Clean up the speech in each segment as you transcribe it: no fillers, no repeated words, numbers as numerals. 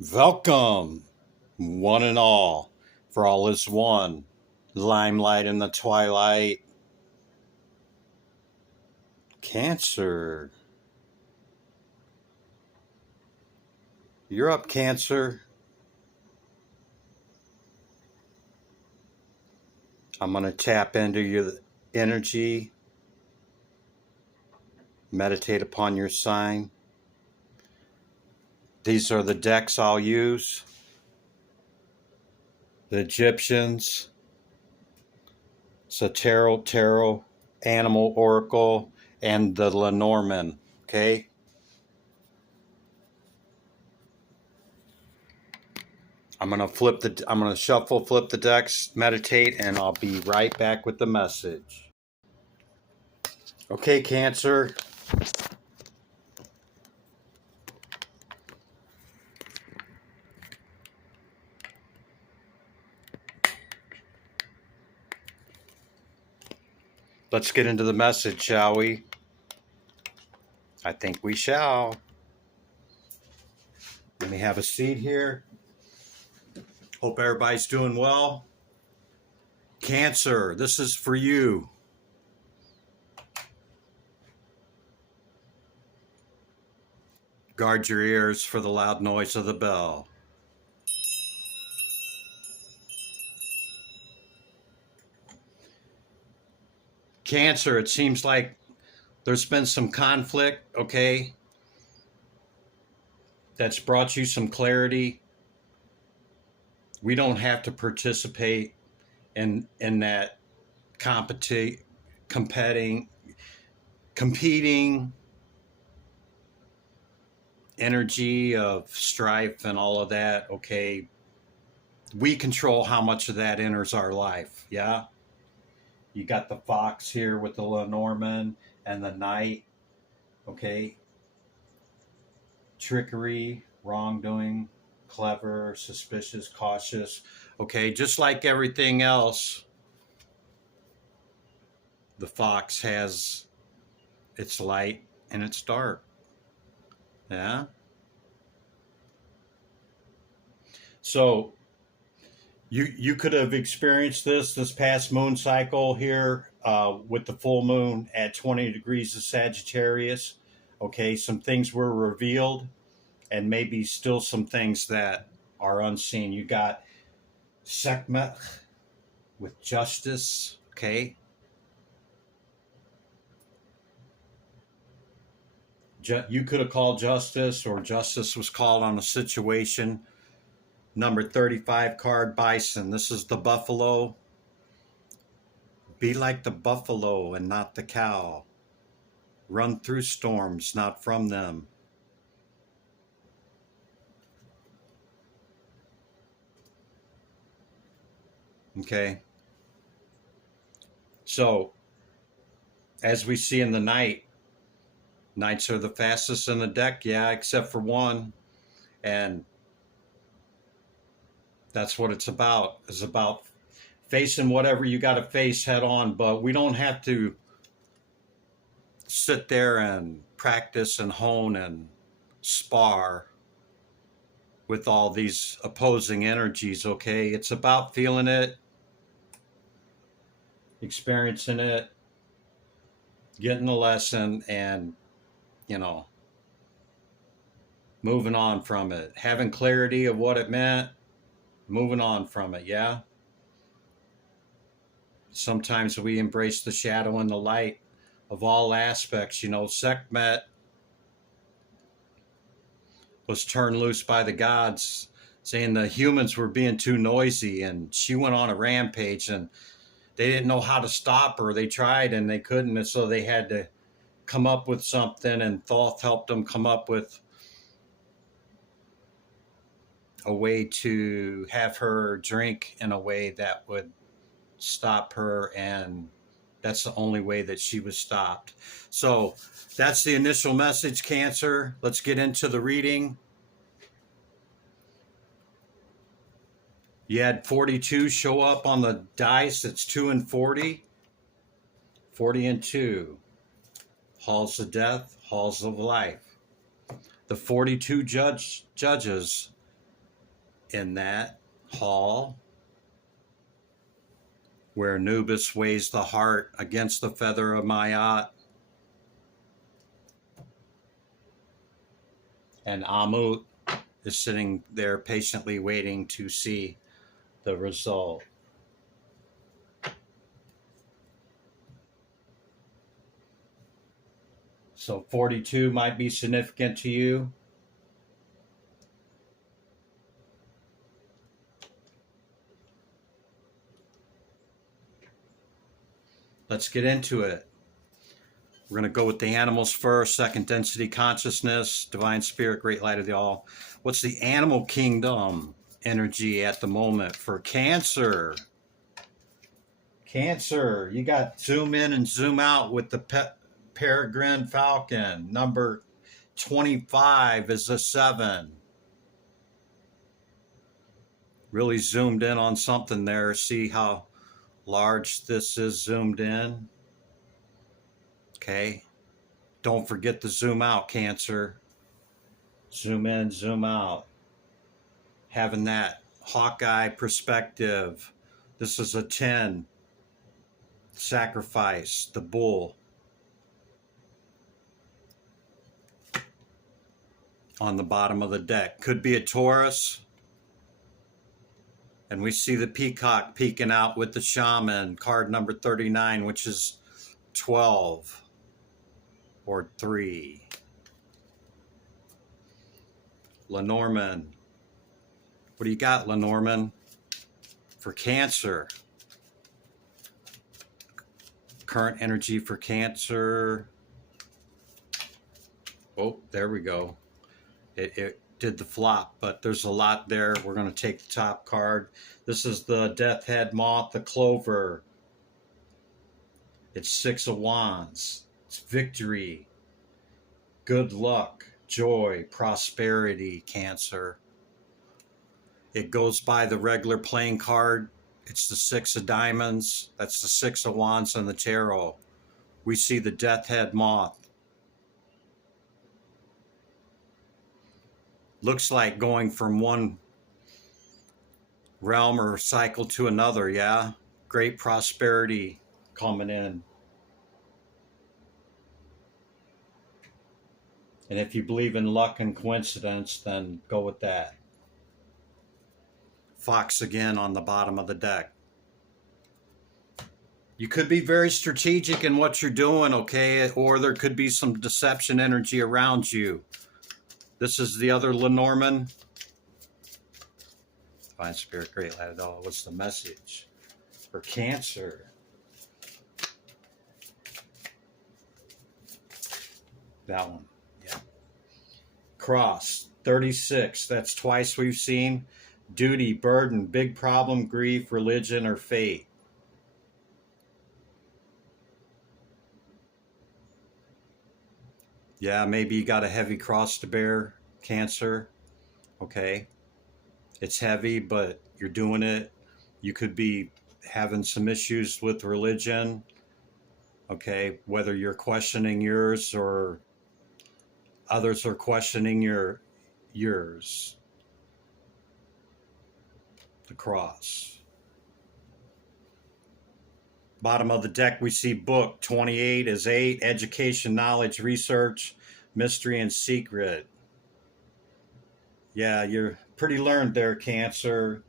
Welcome, one and all, for all is one. Limelight in the twilight. Cancer. You're up, Cancer. I'm going to tap into your energy, meditate upon your sign. These are the decks I'll use: the Egyptians, Tarot, Animal Oracle, and the Lenormand. Okay? I'm gonna shuffle, flip the decks, meditate, and I'll be right back with the message. Okay, Cancer. Let's get into the message, shall we? I think we shall. Let me have a seat here. Hope everybody's doing well. Cancer, this is for you. Guard your ears for the loud noise of the bell. Cancer, it seems like there's been some conflict, okay? That's brought you some clarity. We don't have to participate in that competing energy of strife and all of that. Okay, we control how much of that enters our life. Yeah, you got the fox here with the Lenormand and the knight. Okay, trickery, wrongdoing, clever, suspicious, cautious. Okay, just like everything else, the fox has its light and its dark. Yeah. So you could have experienced this past moon cycle here with the full moon at 20 degrees of Sagittarius. Okay, some things were revealed, and maybe still some things that are unseen. You got Sekhmet with justice. Okay, you could have called justice, or justice was called on a situation. Number 35 card, Bison. This is the buffalo. Be like the buffalo and not the cow. Run through storms, not from them. Okay. So, as we see in the night, knights are the fastest in the deck, yeah, except for one. And that's what it's about. It's about facing whatever you got to face head on. But we don't have to sit there and practice and hone and spar with all these opposing energies, okay? It's about feeling it, experiencing it, getting the lesson, and, moving on from it, having clarity of what it meant, moving on from it, yeah? Sometimes we embrace the shadow and the light of all aspects. Sekhmet was turned loose by the gods, saying the humans were being too noisy, and she went on a rampage, and they didn't know how to stop her. They tried and they couldn't, and so they had to come up with something, and Thoth helped them come up with a way to have her drink in a way that would stop her, and that's the only way that she was stopped. So that's the initial message, Cancer. Let's get into the reading. You had 42 show up on the dice. It's 2 and 40. 40 and 2. Halls of death, halls of life. The 42 judges in that hall where Anubis weighs the heart against the feather of Maat, and Amut is sitting there patiently waiting to see the result. So 42 might be significant to you. Let's get into it. We're going to go with the animals first. Second density consciousness, divine spirit, great light of the all. What's the animal kingdom energy at the moment for Cancer? Cancer, you got zoom in and zoom out with the peregrine falcon. Number 25 is a 7. Really zoomed in on something there. See how large this is zoomed in? Okay. Don't forget to zoom out, Cancer. Zoom in, zoom out. Having that Hawkeye perspective. This is a 10. Sacrifice, the bull. On the bottom of the deck. Could be a Taurus. And we see the peacock peeking out with the shaman, card number 39, which is 12 or 3. Lenormand. What do you got, Lenormand? For Cancer. Current energy for Cancer. Oh, there we go. It did the flop, but there's a lot there. We're going to take the top card. This is the Death Head Moth, the Clover. It's 6 of Wands. It's victory, good luck, joy, prosperity, Cancer. It goes by the regular playing card. It's the 6 of Diamonds. That's the 6 of Wands in the tarot. We see the Death Head Moth. Looks like going from one realm or cycle to another, yeah? Great prosperity coming in. And if you believe in luck and coincidence, then go with that. Fox again on the bottom of the deck. You could be very strategic in what you're doing, okay? Or there could be some deception energy around you. This is the other Lenormand. Divine Spirit, great light of all. What's the message for Cancer? That one, yeah. Cross, 36. That's twice we've seen. Duty, burden, big problem, grief, religion, or fate. Yeah, maybe you got a heavy cross to bear, Cancer. Okay. It's heavy, but you're doing it. You could be having some issues with religion. Okay. Whether you're questioning yours or others are questioning yours. The cross. Bottom of the deck, we see book. 28 is 8. Education, knowledge, research, mystery, and secret. Yeah, you're pretty learned there, Cancer.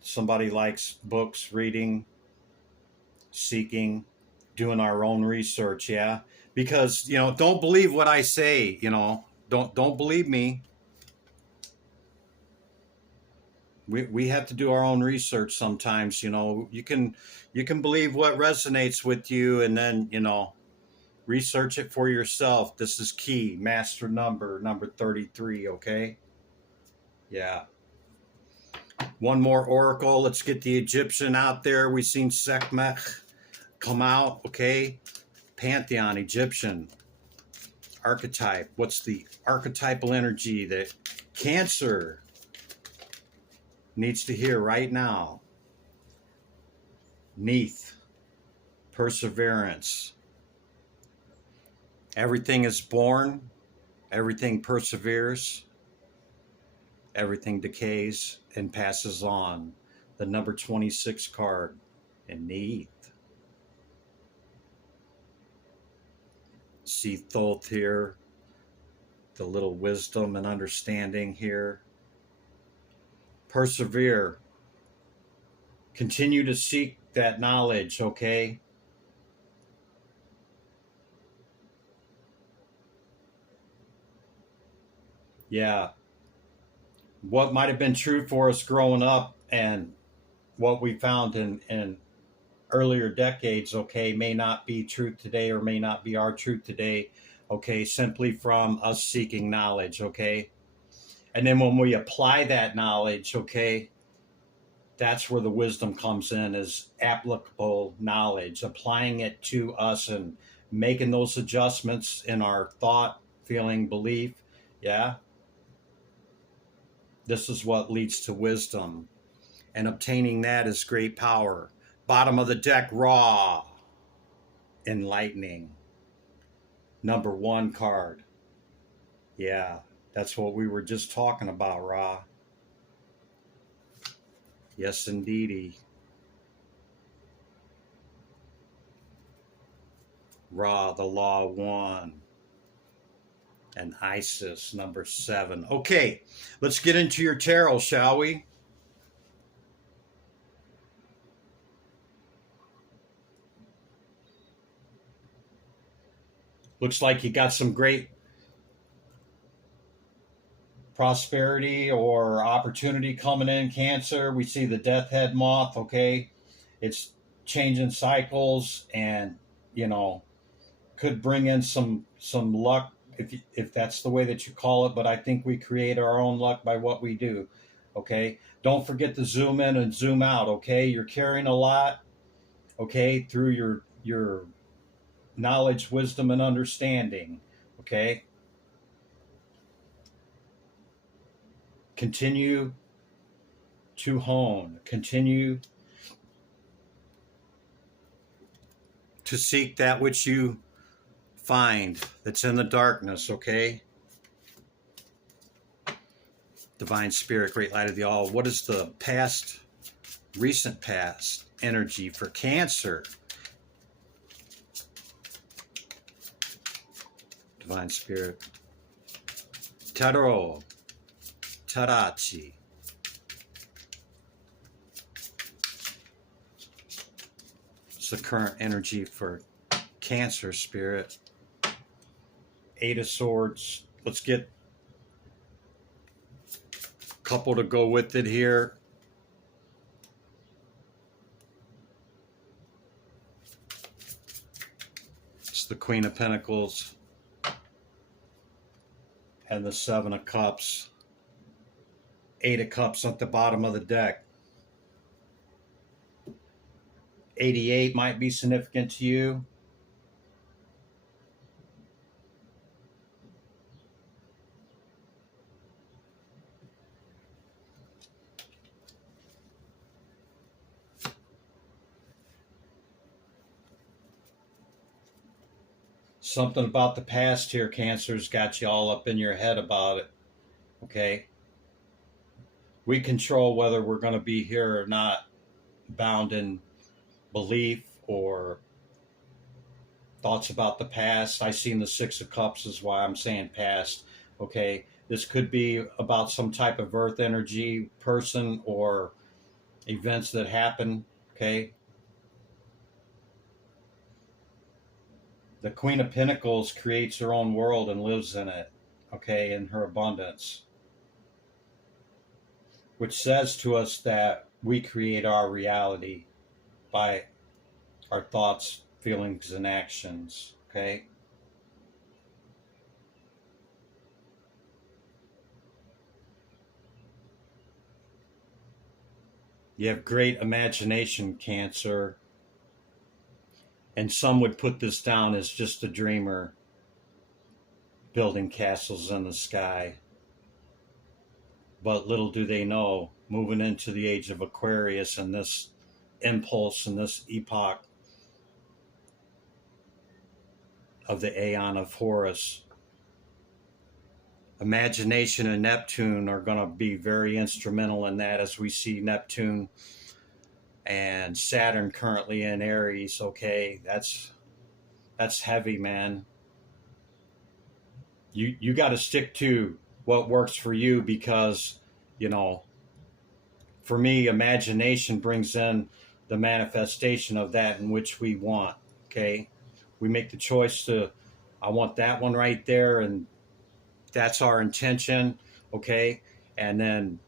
Somebody likes books, reading, seeking, doing our own research, yeah? Because, don't believe what I say, Don't believe me. We have to do our own research sometimes, You can believe what resonates with you and then, research it for yourself. This is key. Master number 33, okay? Yeah. One more oracle. Let's get the Egyptian out there. We've seen Sekhmet come out, okay? Pantheon, Egyptian. Archetype. What's the archetypal energy that Cancer needs to hear right now? Neath. Perseverance. Everything is born. Everything perseveres. Everything decays and passes on. The number 26 card in Neath. See Thoth here, the little wisdom and understanding here. Persevere. Continue to seek that knowledge, okay? Yeah. What might have been true for us growing up and what we found in earlier decades, okay, may not be truth today or may not be our truth today, okay, simply from us seeking knowledge, okay? And then when we apply that knowledge, okay, that's where the wisdom comes in, is applicable knowledge, applying it to us and making those adjustments in our thought, feeling, belief. Yeah, this is what leads to wisdom. And obtaining that is great power. Bottom of the deck, Ra, enlightening. Number 1 card. Yeah, that's what we were just talking about, Ra. Yes, indeedy. Ra, the Law 1. And Isis, number 7. Okay, let's get into your tarot, shall we? Looks like you got some great prosperity or opportunity coming in, Cancer. We see the death head moth, okay? It's changing cycles and, you know, could bring in some luck if that's the way that you call it, but I think we create our own luck by what we do, okay? Don't forget to zoom in and zoom out, okay? You're carrying a lot, okay, through your knowledge, wisdom, and understanding, okay? Continue to hone, continue to seek that which you find that's in the darkness, okay? Divine Spirit, Great Light of the All. What is the past, recent past energy for Cancer? Divine Spirit. Taro. Tarachi. It's the current energy for Cancer, Spirit. 8 of Swords. Let's get a couple to go with it here. It's the Queen of Pentacles and the 7 of Cups. 8 of Cups at the bottom of the deck. 88 might be significant to you. Something about the past here, Cancer's got you all up in your head about it. Okay? We control whether we're going to be here or not, bound in belief or thoughts about the past. I seen the 6 of Cups is why I'm saying past. Okay? This could be about some type of earth energy, person, or events that happen. Okay? The Queen of Pentacles creates her own world and lives in it, okay, in her abundance, which says to us that we create our reality by our thoughts, feelings, and actions, okay? You have great imagination, Cancer. And some would put this down as just a dreamer building castles in the sky. But little do they know, moving into the age of Aquarius and this impulse and this epoch of the Aeon of Horus, imagination and Neptune are going to be very instrumental in that, as we see Neptune and Saturn currently in Aries. Okay, that's heavy, man. You got to stick to what works for you, because, you know, for me, imagination brings in the manifestation of that in which we want. Okay, we make the choice to, I want that one right there, and that's our intention. Okay, and then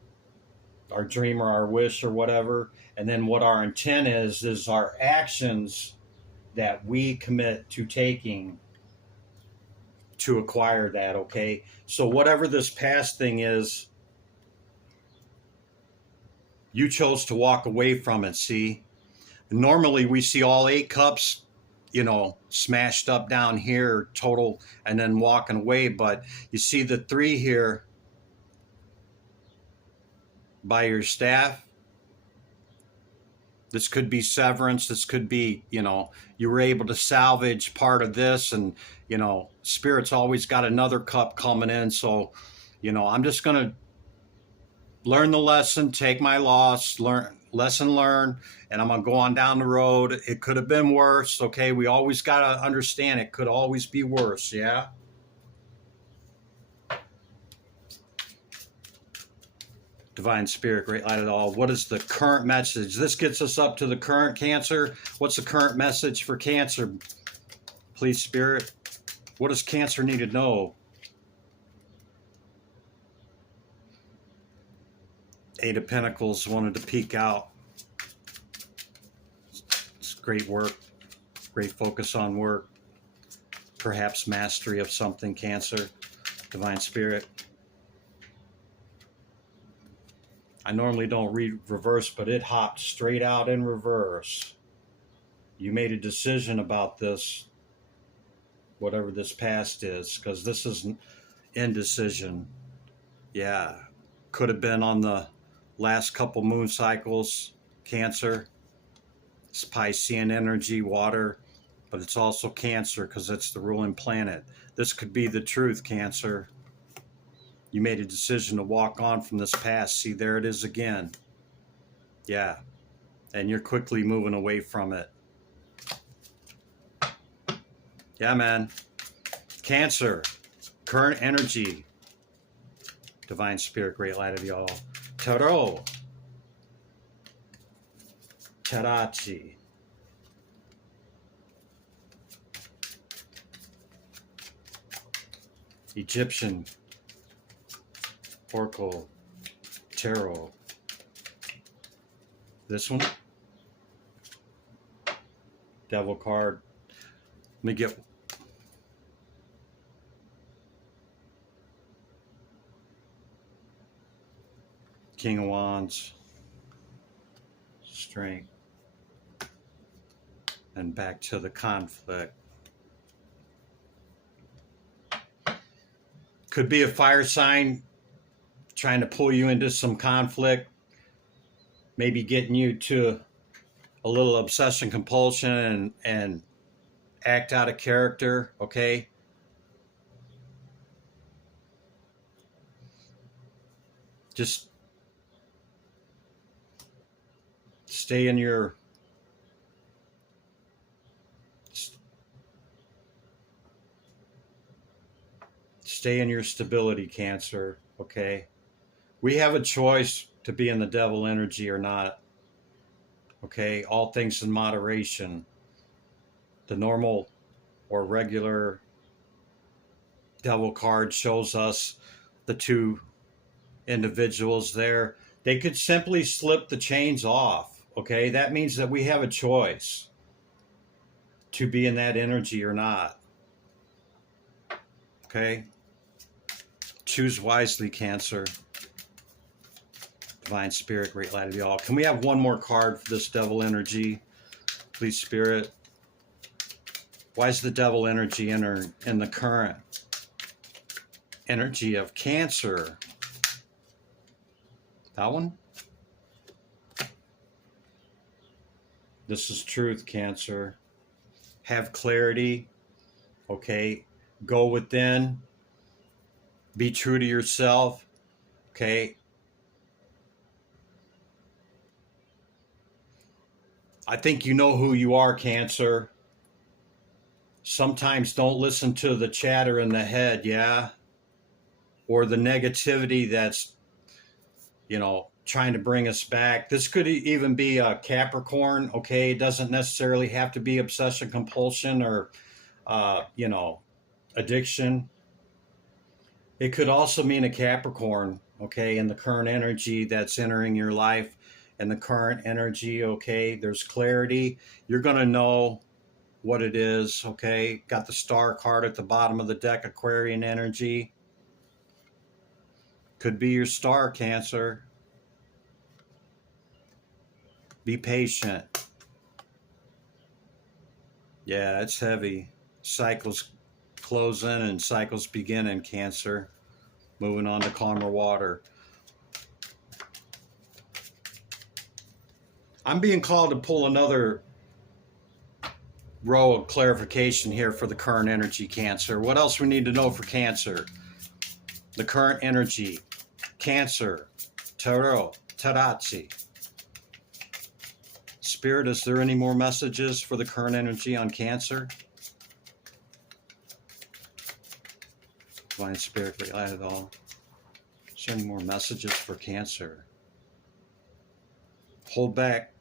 our dream or our wish or whatever, and then what our intent is our actions that we commit to taking to acquire that. Okay, so whatever this past thing is, you chose to walk away from it. See, normally we see all 8 cups, you know, smashed up down here total, and then walking away, but you see the 3 here by your staff. This could be severance. This could be, you know, you were able to salvage part of this, and, you know, Spirit's always got another cup coming in. So, you know, I'm just going to learn the lesson, take my loss, lesson learned, and I'm going to go on down the road. It could have been worse. Okay. We always got to understand it could always be worse. Yeah. Divine Spirit, great light of all. What is the current message? This gets us up to the current Cancer. What's the current message for Cancer? Please, Spirit. What does Cancer need to know? 8 of Pentacles wanted to peek out. It's great work. Great focus on work. Perhaps mastery of something, Cancer. Divine Spirit. I normally don't read reverse, but it hopped straight out in reverse. You made a decision about this, whatever this past is, because this is indecision. Yeah. Could have been on the last couple moon cycles, Cancer. It's Piscean energy, water, but it's also Cancer because it's the ruling planet. This could be the truth, Cancer. You made a decision to walk on from this past. See, there it is again. Yeah. And you're quickly moving away from it. Yeah, man. Cancer. Current energy. Divine Spirit, great light of y'all. Tarot. Tarachi. Egyptian. Oracle, Tarot. This one, Devil card. Let me get King of Wands, Strength, and back to the conflict. Could be a fire sign trying to pull you into some conflict, maybe getting you to a little obsession compulsion and act out of character. Okay, just stay in your stability, Cancer. Okay, we have a choice to be in the devil energy or not. Okay, all things in moderation. The normal or regular devil card shows us the 2 individuals there. They could simply slip the chains off. Okay, that means that we have a choice to be in that energy or not. Okay, choose wisely, Cancer. Divine Spirit, great light of y'all. Can we have one more card for this devil energy? Please, Spirit. Why is the devil energy in the current energy of Cancer? That one? This is truth, Cancer. Have clarity. Okay. Go within. Be true to yourself. Okay. I think you know who you are, Cancer. Sometimes don't listen to the chatter in the head, yeah? Or the negativity that's, trying to bring us back. This could even be a Capricorn, okay? It doesn't necessarily have to be obsession compulsion or, addiction. It could also mean a Capricorn, okay, in the current energy that's entering your life and the current energy, okay? There's clarity. You're going to know what it is, okay? Got the star card at the bottom of the deck, Aquarian energy. Could be your star, Cancer. Be patient. Yeah, it's heavy. Cycles close in and cycles begin in Cancer. Moving on to calmer water. I'm being called to pull another row of clarification here for the current energy, Cancer. What else we need to know for Cancer? The current energy. Cancer. Tarot. Tarazzi. Spirit, is there any more messages for the current energy on Cancer? Divine Spirit, great light of all. Is there any more messages for Cancer? Hold back.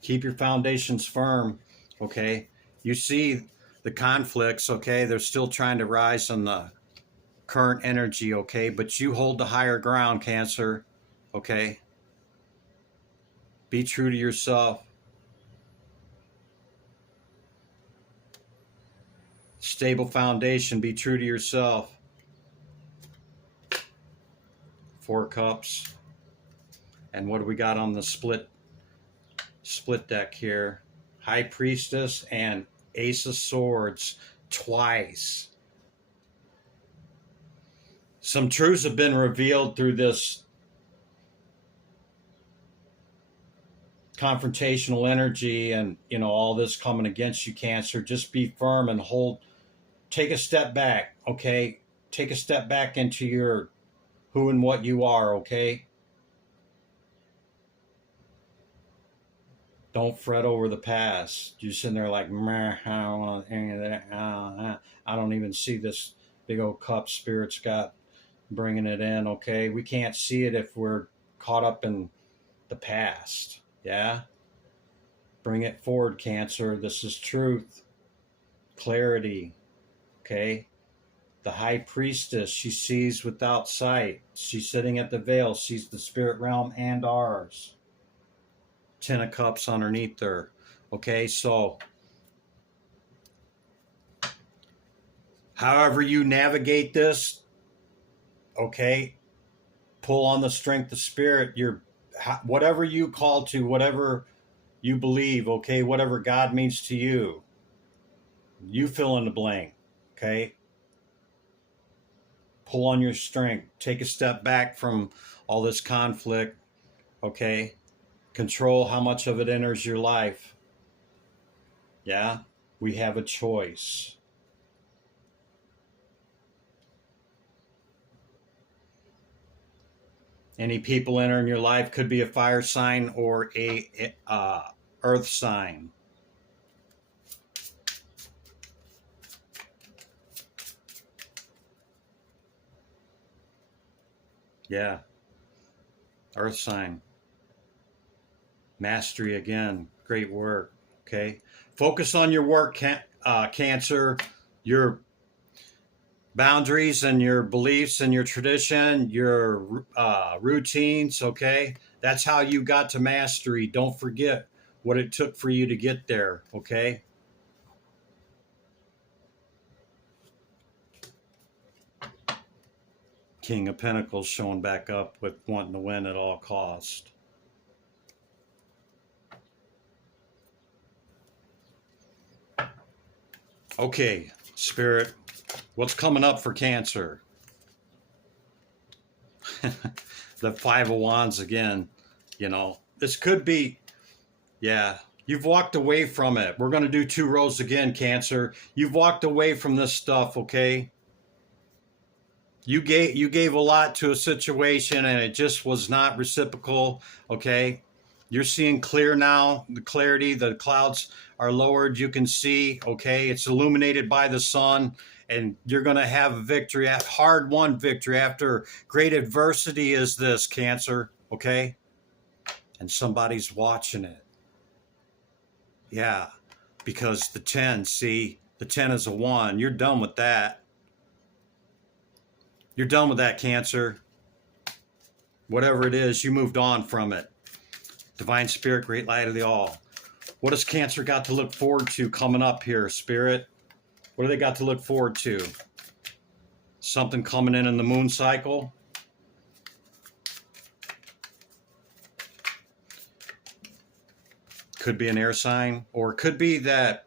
Keep your foundations firm, okay? You see the conflicts, okay? They're still trying to rise on the current energy, okay? But you hold the higher ground, Cancer, okay? Be true to yourself. Stable foundation. Be true to yourself. 4 cups. And what do we got on the split deck here? High Priestess and Ace of Swords twice. Some truths have been revealed through this confrontational energy and, all this coming against you, Cancer. Just be firm and take a step back, okay? Take a step back into your who and what you are, okay? Don't fret over the past. You're sitting there like, I don't want any of that. I don't even see this big old cup Spirit's got bringing it in, okay? We can't see it if we're caught up in the past, yeah? Bring it forward, Cancer. This is truth, clarity, okay? The High Priestess, she sees without sight. She's sitting at the veil, sees the spirit realm and ours. 10 of Cups underneath there. Okay, so however you navigate this, okay, pull on the strength of spirit. Whatever you call to, whatever you believe, okay, whatever God means to you, you fill in the blank, okay? Pull on your strength. Take a step back from all this conflict, okay? Control how much of it enters your life. Yeah, we have a choice. Any people entering your life could be a fire sign or a earth sign. Yeah, earth sign. Mastery again. Great work. Okay. Focus on your work, Cancer. Your boundaries and your beliefs and your tradition, your routines. Okay. That's how you got to mastery. Don't forget what it took for you to get there. Okay. King of Pentacles showing back up with wanting to win at all cost. Okay, Spirit, what's coming up for Cancer? The 5 of Wands again. This could be, yeah, you've walked away from it. We're going to do 2 rows again, Cancer. You've walked away from this stuff, okay? You gave a lot to a situation and it just was not reciprocal. Okay, you're seeing clear now. The clarity, the clouds are lowered. You can see. Okay, it's illuminated by the sun, and you're going to have a victory, a hard-won victory after great adversity. Is this Cancer? Okay, and somebody's watching it. Yeah, because the 10. See, the 10 is a 1. You're done with that. You're done with that, Cancer. Whatever it is, you moved on from it. Divine Spirit, great light of the all. What has Cancer got to look forward to coming up here, Spirit? What do they got to look forward to? Something coming in the moon cycle? Could be an air sign, or it could be that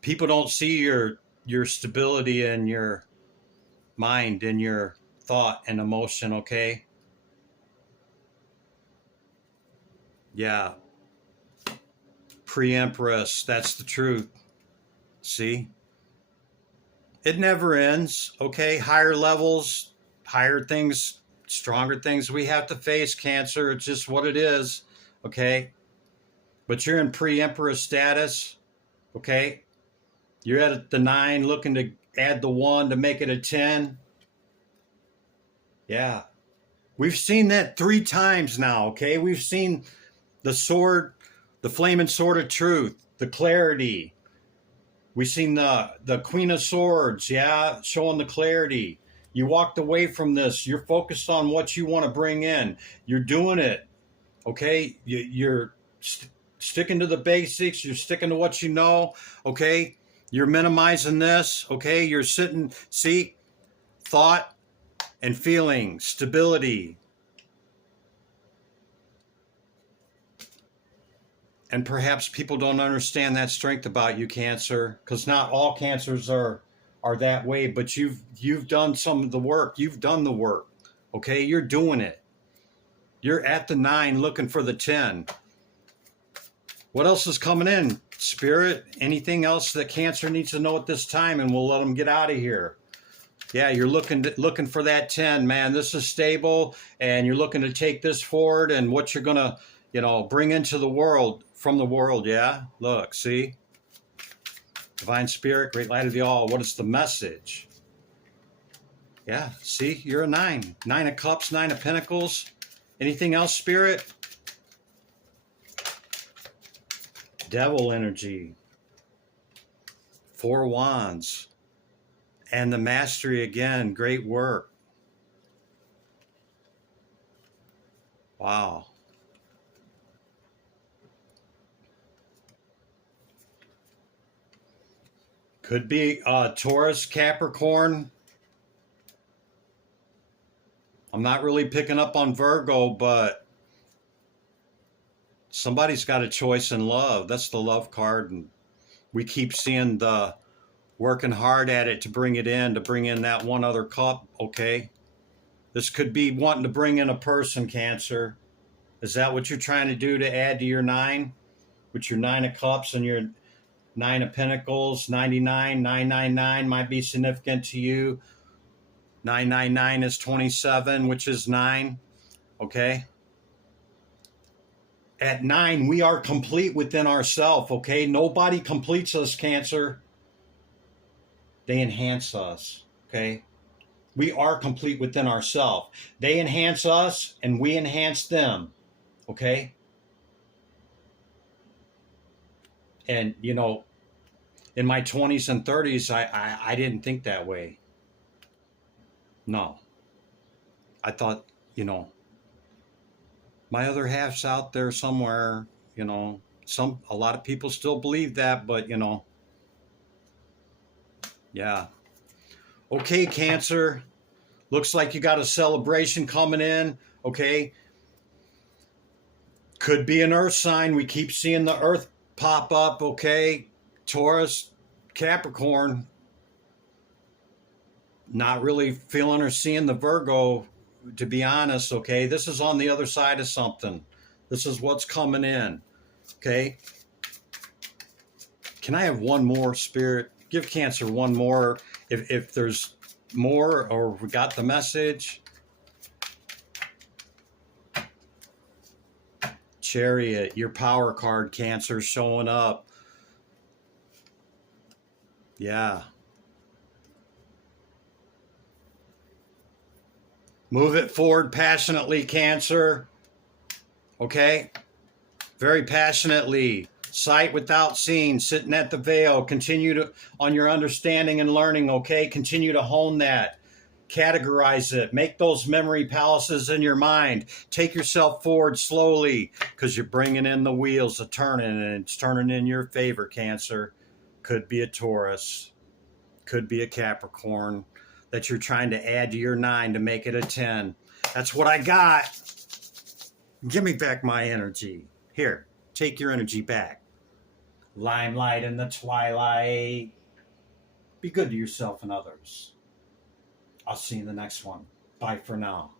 people don't see your stability and your mind and your thought and emotion. Okay, yeah, pre-empress, that's the truth. See, it never ends. Okay, higher levels, higher things, stronger things we have to face, Cancer. It's just what it is. Okay, but you're in pre-empress status. Okay, you're at the 9 looking to add the 1 to make it a 10. Yeah. We've seen that 3 times now, okay? We've seen the sword, the flaming sword of truth, the clarity. We've seen the Queen of Swords, yeah, showing the clarity. You walked away from this. You're focused on what you want to bring in. You're doing it, okay? You're sticking to the basics. You're sticking to what you know, okay? You're minimizing this, okay? You're sitting, see, thought and feeling, stability. And perhaps people don't understand that strength about you, Cancer, because not all Cancers are that way, but you've done some of the work. You've done the work, okay? You're doing it. You're at the 9 looking for the 10. What else is coming in, Spirit? Anything else that Cancer needs to know at this time, and we'll let them get out of here. Yeah, you're looking for that 10, man. This is stable, and you're looking to take this forward and what you're going to, bring into the world, from the world, yeah? Look, see? Divine Spirit, great light of the all. What is the message? Yeah, see? You're a 9. 9 of Cups, 9 of Pentacles. Anything else, Spirit? Devil energy. 4 Wands. And the Mastery again. Great work. Wow. Could be Taurus, Capricorn. I'm not really picking up on Virgo, but somebody's got a choice in love. That's the Love card. And we keep seeing the working hard at it to bring it in, to bring in that one other cup, okay? This could be wanting to bring in a person, Cancer. Is that what you're trying to do to add to your 9? With your 9 of Cups and your 9 of Pentacles, 99, 999 might be significant to you. 999 is 27, which is 9, okay? At 9, we are complete within ourselves, okay? Nobody completes us, Cancer. They enhance us, okay? We are complete within ourselves. They enhance us and we enhance them, okay? And, in my 20s and 30s, I didn't think that way. No. I thought, my other half's out there somewhere, a lot of people still believe that, but, yeah. Okay, Cancer. Looks like you got a celebration coming in, okay? Could be an earth sign. We keep seeing the earth pop up, okay? Taurus, Capricorn. Not really feeling or seeing the Virgo, to be honest, okay? This is on the other side of something. This is what's coming in, okay? Can I have one more, Spirit? Give Cancer one more. If there's more, or we got the message? Chariot, your power card, Cancer, showing up. Yeah. Move it forward passionately, Cancer. Okay? Very passionately. Sight without seeing, sitting at the veil. Continue to on your understanding and learning, okay? Continue to hone that. Categorize it. Make those memory palaces in your mind. Take yourself forward slowly because you're bringing in the wheels of turning, and it's turning in your favor, Cancer. Could be a Taurus. Could be a Capricorn that you're trying to add to your 9 to make it a 10. That's what I got. Give me back my energy. Here, take your energy back. Limelight in the twilight. Be good to yourself and others. I'll see you in the next one. Bye for now.